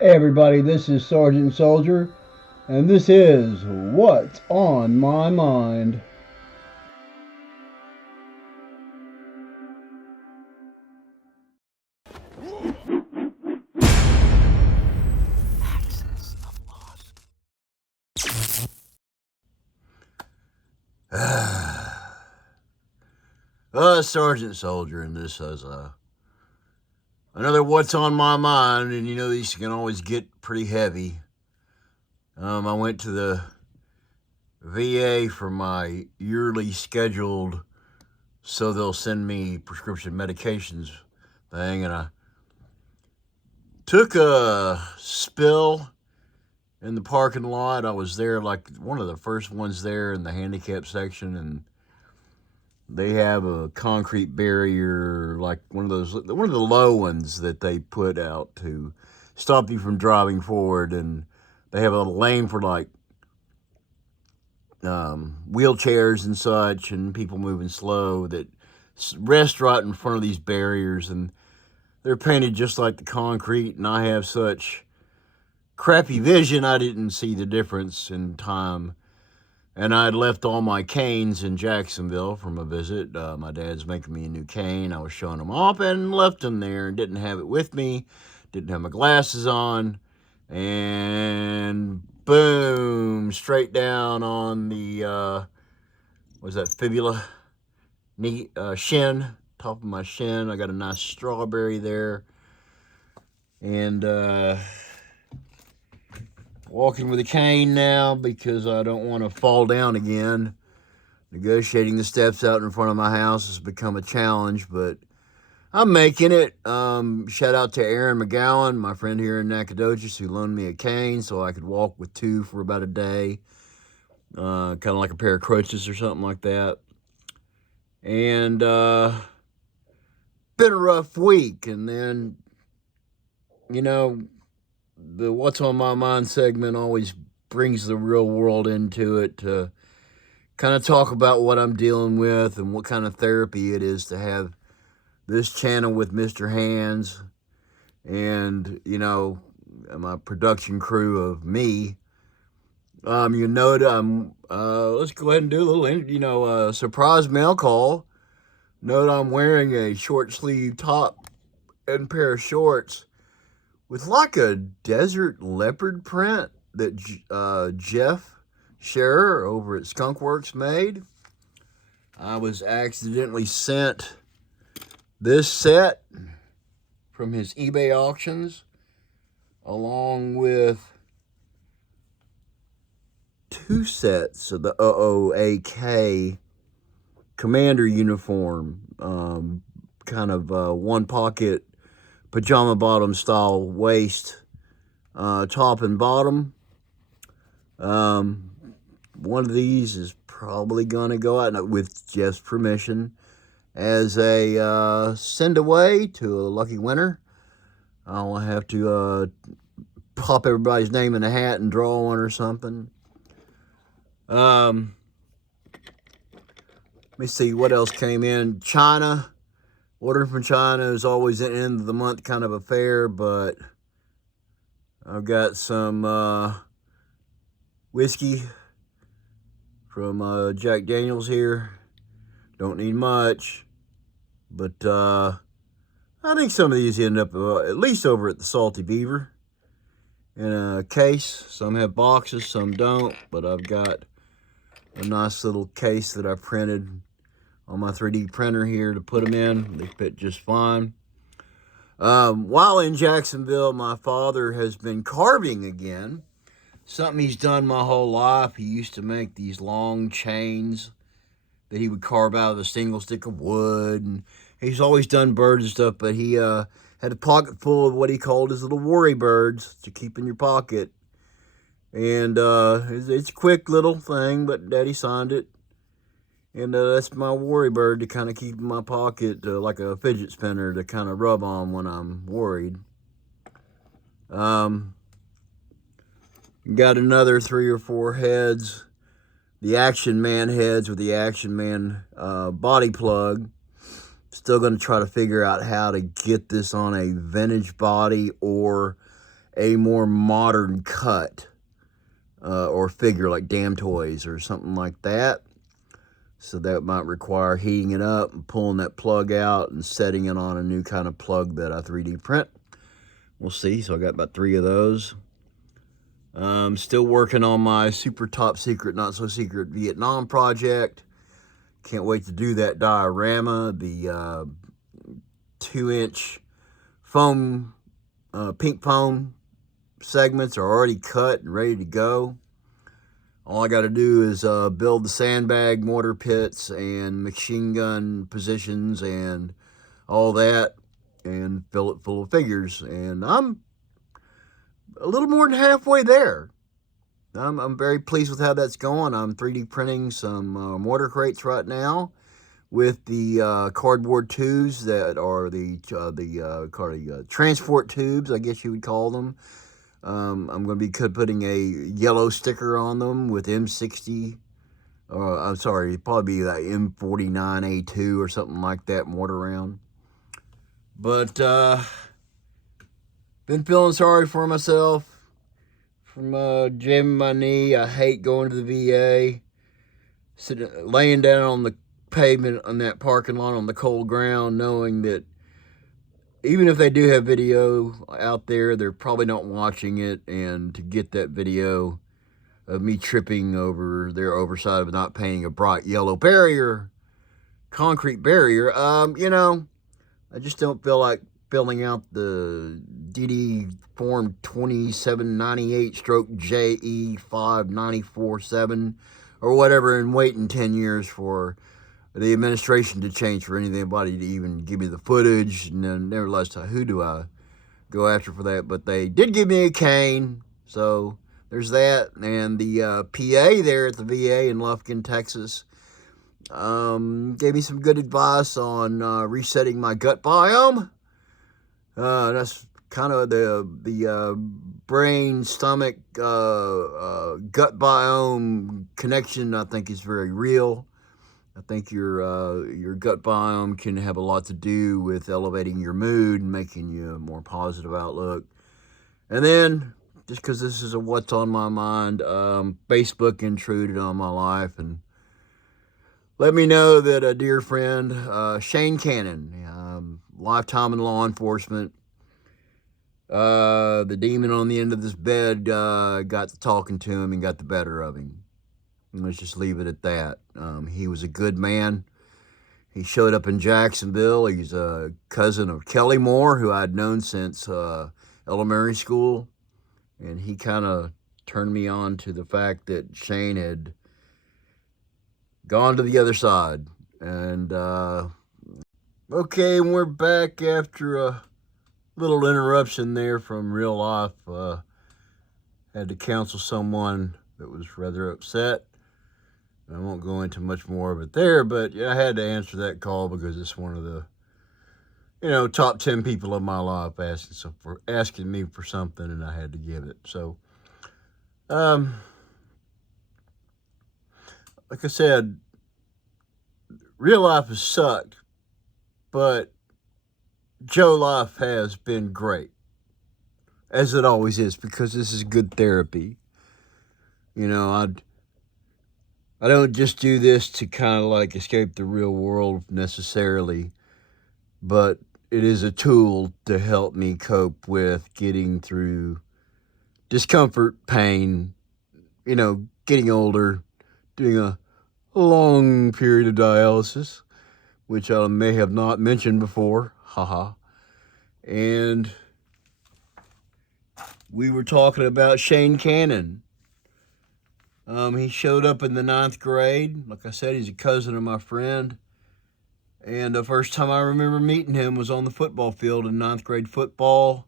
Hey everybody, this is Sergeant Soldier, and this is What's on My Mind. Sergeant Soldier, and this is another What's on My Mind, and you know these can always get pretty heavy. I went to the VA for my yearly scheduled, so they'll send me prescription medications thing, and I took a spill in the parking lot. I was there like one of the first ones there in the handicap section, and they have a concrete barrier, like one of the low ones that they put out to stop you from driving forward, and they have a lane for like wheelchairs and such, and people moving slow that rest right in front of these barriers, and they're painted just like the concrete, and I have such crappy vision, I didn't see the difference in time. And I'd left all my canes in Jacksonville from a visit. My dad's making me a new cane. I was showing them off and left them there and didn't have it with me. Didn't have my glasses on. And boom, straight down on the, what's that, fibula? Knee, shin, top of my shin. I got a nice strawberry there. And, walking with a cane now because I don't want to fall down again. Negotiating the steps out in front of my house has become a challenge, but I'm making it. Shout out to Aaron McGowan, my friend here in Nacogdoches, who loaned me a cane so I could walk with two for about a day, kind of like a pair of crutches or something like that. And been a rough week, and then you know the What's on My Mind segment always brings the real world into it to kind of talk about what I'm dealing with and what kind of therapy it is to have this channel with Mr. Hands and, my production crew of me. Let's go ahead and do a little, surprise mail call. Note I'm wearing a short sleeve top and pair of shorts with like a desert leopard print that Jeff Scherer over at Skunkworks made. I was accidentally sent this set from his eBay auctions along with two sets of the OOAK commander uniform, kind of one pocket pajama bottom style waist, top and bottom. One of these is probably going to go out with Jeff's permission as a send away to a lucky winner. I'll have to pop everybody's name in a hat and draw one or something. Let me see what else came in. China. Ordering from China is always an end of the month kind of affair, but I've got some whiskey from Jack Daniels here. Don't need much, but I think some of these end up at least over at the Salty Beaver in a case. Some have boxes, some don't, but I've got a nice little case that I printed on my 3D printer here to put them in. They fit just fine. While in Jacksonville, my father has been carving again. Something he's done my whole life. He used to make these long chains that he would carve out of a single stick of wood. And he's always done birds and stuff, but he had a pocket full of what he called his little worry birds to keep in your pocket. And it's a quick little thing, but Daddy signed it. And that's my worry bird to kind of keep in my pocket, like a fidget spinner to kind of rub on when I'm worried. Got another 3 or 4 heads. The Action Man heads with the Action Man body plug. Still going to try to figure out how to get this on a vintage body or a more modern cut or figure like Damn Toys or something like that. So that might require heating it up and pulling that plug out and setting it on a new kind of plug that I 3D print. We'll see. So I got about 3 of those. I'm still working on my super top secret, not so secret Vietnam project. Can't wait to do that diorama. The 2-inch foam, pink foam segments are already cut and ready to go. All I got to do is build the sandbag mortar pits and machine gun positions and all that and fill it full of figures. And I'm a little more than halfway there. I'm very pleased with how that's going. I'm 3D printing some mortar crates right now with the cardboard tubes that are the transport tubes, I guess you would call them. I'm going to be putting a yellow sticker on them with M60. I'm sorry, it'd probably be like M49A2 or something like that mortar round. But been feeling sorry for myself from jamming my knee. I hate going to the VA, laying down on the pavement on that parking lot on the cold ground, knowing that even if they do have video out there, they're probably not watching it. And to get that video of me tripping over their oversight of not painting a bright yellow concrete barrier, you know, I just don't feel like filling out the DD form 2798/JE5947 or whatever and waiting 10 years for the administration to change for anybody to even give me the footage. And then nevertheless, who do I go after for that? But they did give me a cane, so there's that. And the PA there at the VA in Lufkin, Texas, gave me some good advice on resetting my gut biome. That's kind of the brain stomach gut biome connection. I think is very real. I think your gut biome can have a lot to do with elevating your mood and making you a more positive outlook. And then, just because this is a what's on my mind, Facebook intruded on my life and let me know that a dear friend, Shane Cannon, lifetime in law enforcement, the demon on the end of this bed got to talking to him and got the better of him. Let's just leave it at that. He was a good man. He showed up in Jacksonville. He's a cousin of Kelly Moore, who I'd known since elementary school. And he kind of turned me on to the fact that Shane had gone to the other side. And, okay, we're back after a little interruption there from real life. Had to counsel someone that was rather upset. I won't go into much more of it there, but yeah, I had to answer that call because it's one of the, top 10 people of my life asking me for something, and I had to give it. So, like I said, real life has sucked, but Joe life has been great, as it always is, because this is good therapy. I don't just do this to kind of like escape the real world necessarily, but it is a tool to help me cope with getting through discomfort, pain, getting older, doing a long period of dialysis, which I may have not mentioned before, haha. And we were talking about Shane Cannon. He showed up in the 9th grade. Like I said, he's a cousin of my friend. And the first time I remember meeting him was on the football field in 9th grade football.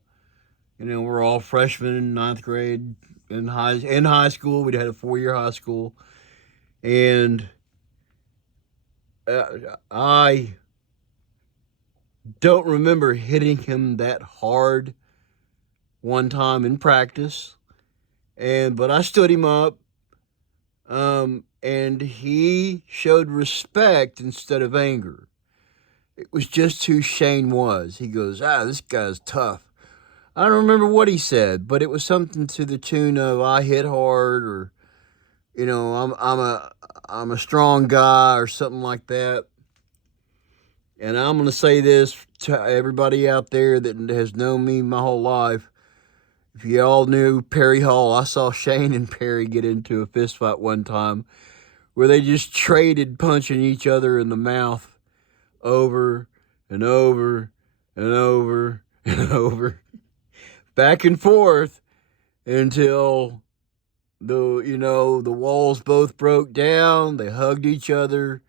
We're all freshmen in 9th grade in high school. We'd had a 4-year high school. And I don't remember hitting him that hard one time in practice. But I stood him up. And he showed respect instead of anger. It was just who Shane was. He goes, this guy's tough. I don't remember what he said, but it was something to the tune of "I hit hard" or I'm a strong guy or something like that. And I'm gonna say this to everybody out there that has known me my whole life. If you all knew Perry Hall, I saw Shane and Perry get into a fist fight one time where they just traded punching each other in the mouth over and over and over and over, back and forth until the walls both broke down. They hugged each other.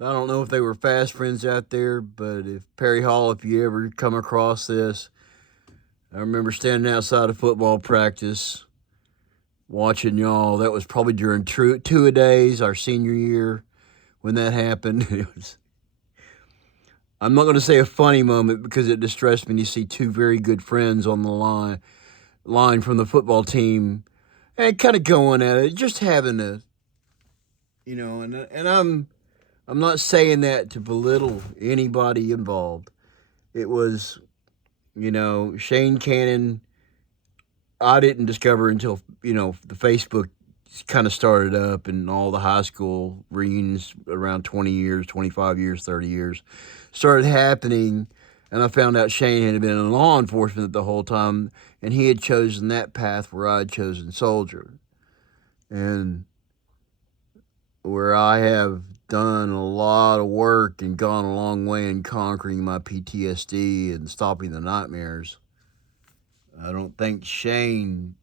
I don't know if they were fast friends out there, but if Perry Hall, if you ever come across this, I remember standing outside of football practice watching y'all. That was probably during two-a-days, our senior year, when that happened. I'm not going to say a funny moment because it distressed me to see two very good friends on the line from the football team and kind of going at it, just having and I'm not saying that to belittle anybody involved. It was, Shane Cannon, I didn't discover until, the Facebook kind of started up and all the high school reunions around 20 years, 25 years, 30 years started happening. And I found out Shane had been in law enforcement the whole time, and he had chosen that path where I had chosen soldier. And where I have done a lot of work and gone a long way in conquering my PTSD and stopping the nightmares, I don't think Shane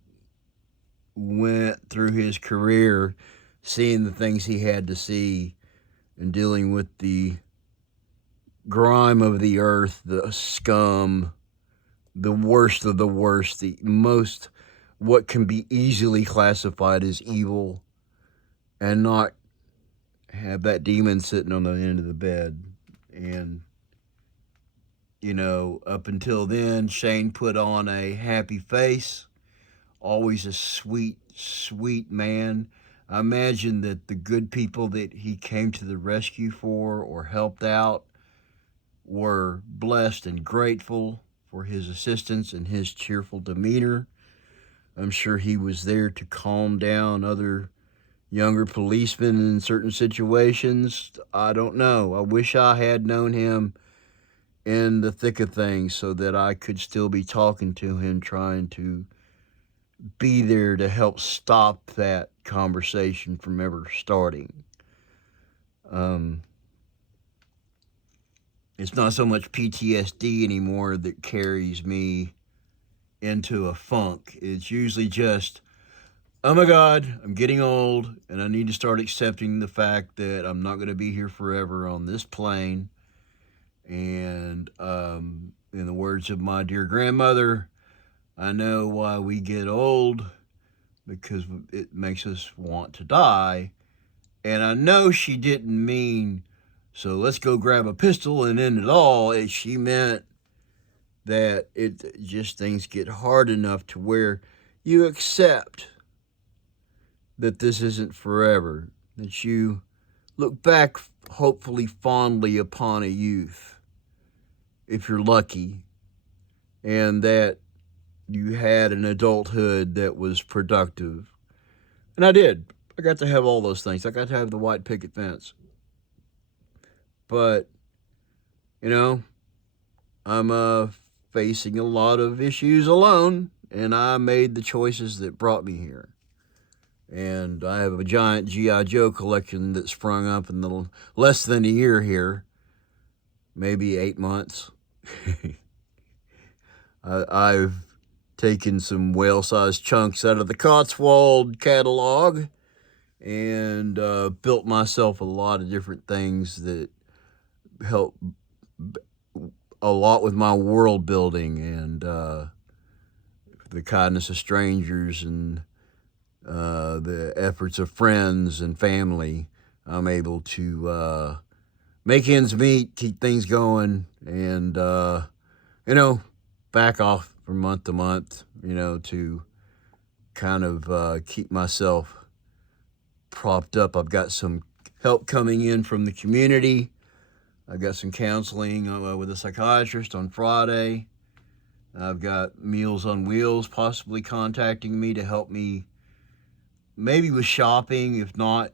went through his career seeing the things he had to see and dealing with the grime of the earth, the scum, the worst of the worst, the most what can be easily classified as evil, and not have that demon sitting on the end of the bed. And up until then, Shane put on a happy face, always a sweet, sweet man. I imagine that the good people that he came to the rescue for or helped out were blessed and grateful for his assistance and his cheerful demeanor. I'm sure he was there to calm down other younger policemen in certain situations. I don't know. I wish I had known him in the thick of things so that I could still be talking to him, trying to be there to help stop that conversation from ever starting. It's not so much PTSD anymore that carries me into a funk. It's usually just, oh my God, I'm getting old and I need to start accepting the fact that I'm not going to be here forever on this plane. And in the words of my dear grandmother, I know why we get old, because it makes us want to die. And I know she didn't mean, so let's go grab a pistol and end it all. She meant that things get hard enough to where you accept that this isn't forever, that you look back hopefully fondly upon a youth, if you're lucky, and that you had an adulthood that was productive. And I did. I got to have all those things. I got to have the white picket fence. But, I'm facing a lot of issues alone, and I made the choices that brought me here. And I have a giant G.I. Joe collection that sprung up in the less than a year here, maybe 8 months. I've taken some whale-sized chunks out of the Cotswold catalog and built myself a lot of different things that help a lot with my world building and the kindness of strangers and the efforts of friends and family. I'm able to make ends meet, keep things going, and back off from month to month, to kind of keep myself propped up. I've got some help coming in from the community. I've got some counseling with a psychiatrist on Friday, I've got Meals on Wheels possibly contacting me to help me maybe with shopping, if not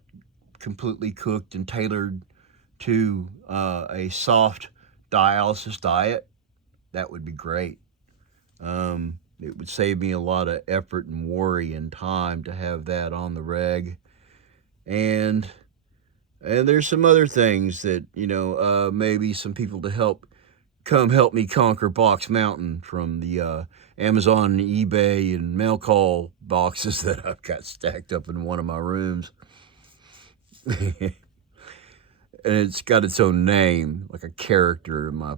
completely cooked and tailored to a soft dialysis diet. That would be great. It would save me a lot of effort and worry and time to have that on the reg. And there's some other things that, maybe some people to come help me conquer Box Mountain from the Amazon and eBay and mail call boxes that I've got stacked up in one of my rooms. And it's got its own name, like a character in my,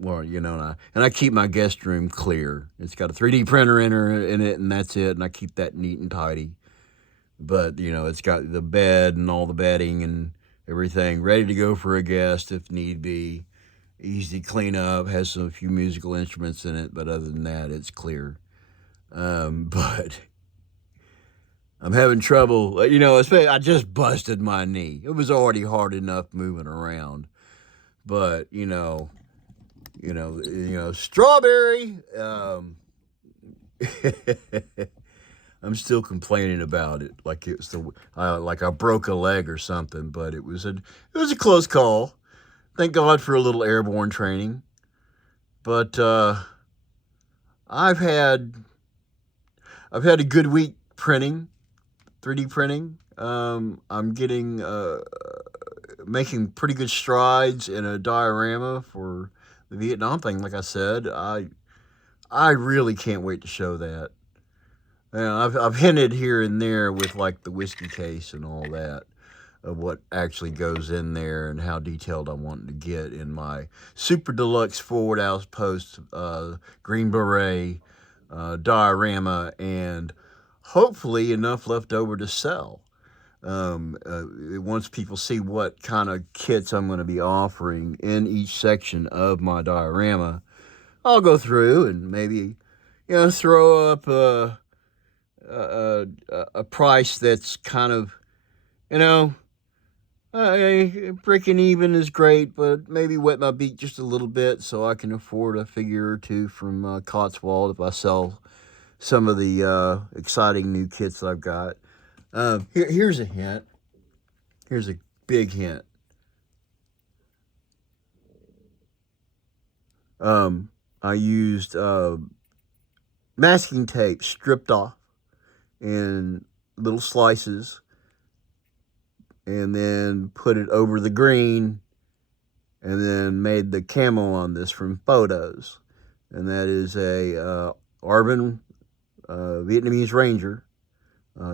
and I keep my guest room clear. It's got a 3D printer in it, and that's it, and I keep that neat and tidy. But, it's got the bed and all the bedding and everything ready to go for a guest if need be. Easy clean up, has a few musical instruments in it, but other than that, it's clear. But I'm having trouble, especially I just busted my knee. It was already hard enough moving around, but strawberry. I'm still complaining about it, like it's like I broke a leg or something. But it was a close call. Thank God for a little airborne training. But I've had a good week printing, 3D printing. I'm getting making pretty good strides in a diorama for the Vietnam thing. Like I said, I really can't wait to show that. I've hinted here and there with like the whiskey case and all that of what actually goes in there and how detailed I want to get in my super deluxe forward outpost Green Beret diorama, and hopefully enough left over to sell. Once people see what kind of kits I'm going to be offering in each section of my diorama, I'll go through and maybe throw up a price that's kind of breaking even is great, but maybe wet my beak just a little bit so I can afford a figure or two from Cotswold if I sell some of the exciting new kits that I've got. Here's a hint. Here's a big hint. I used masking tape stripped off in little slices, and then put it over the green, and then made the camo on this from photos. And that is a Arbin Vietnamese Ranger,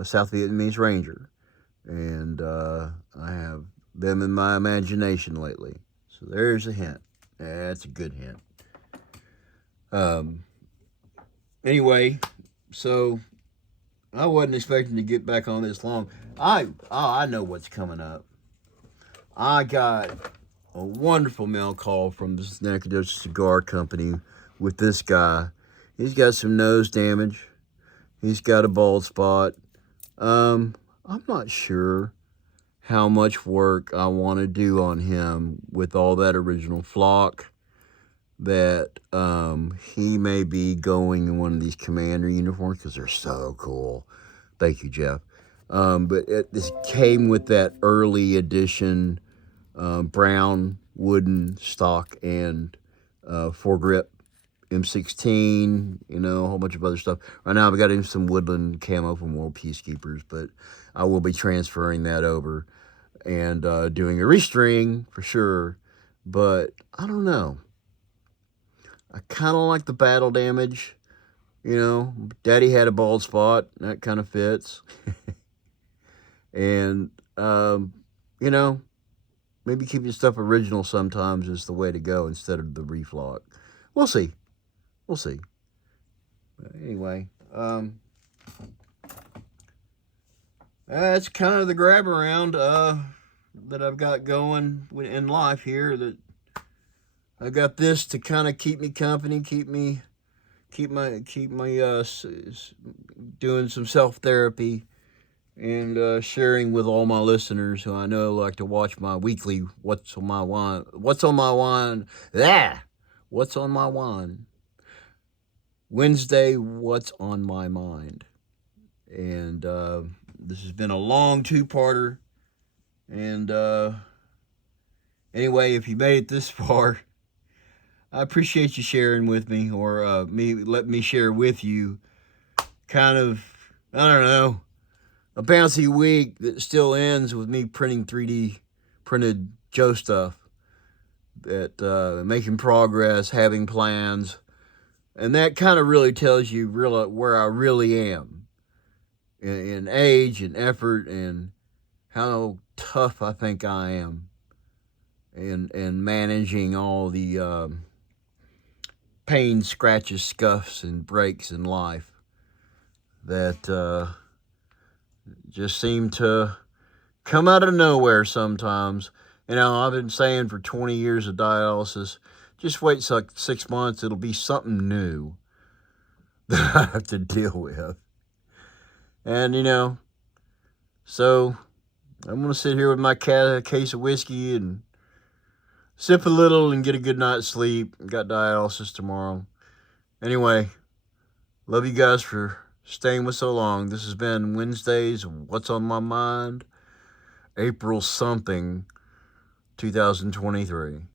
South Vietnamese Ranger. And I have them in my imagination lately. So there's a hint. That's a good hint. Anyway, so I wasn't expecting to get back on this long. I know what's coming up. I got a wonderful mail call from the Nacogdoches Cigar Company with this guy. He's got some nose damage. He's got a bald spot. I'm not sure how much work I want to do on him with all that original flock, that he may be going in one of these commander uniforms because they're so cool. Thank you, Jeff. But this came with that early edition brown wooden stock and foregrip M16, a whole bunch of other stuff. Right now I've got him some woodland camo from World Peacekeepers, but I will be transferring that over and doing a restring for sure. But I don't know. I kind of like the battle damage. Daddy had a bald spot. That kind of fits. And, maybe keeping stuff original sometimes is the way to go instead of the reflock. We'll see. But anyway, that's kind of the grab around that I've got going in life here. That I got this to kind of keep me company, keep my doing some self-therapy and sharing with all my listeners who I know like to watch my weekly What's on My Wine Wednesday, What's on My Mind. And this has been a long two-parter. And anyway, if you made it this far, I appreciate you sharing with me, or let me share with you kind of, I don't know, a bouncy week that still ends with me printing 3D printed Joe stuff, that making progress, having plans, and that kind of really tells you where I really am in age and effort, and how tough I think I am in managing all the pain, scratches, scuffs, and breaks in life that just seem to come out of nowhere sometimes. You know, I've been saying for 20 years of dialysis, just wait 6 months, it'll be something new that I have to deal with. And, you know, so I'm going to sit here with my case of whiskey and sip a little and get a good night's sleep. Got dialysis tomorrow. Anyway, love you guys for staying with so long. This has been Wednesdays, What's on My Mind, April something, 2023.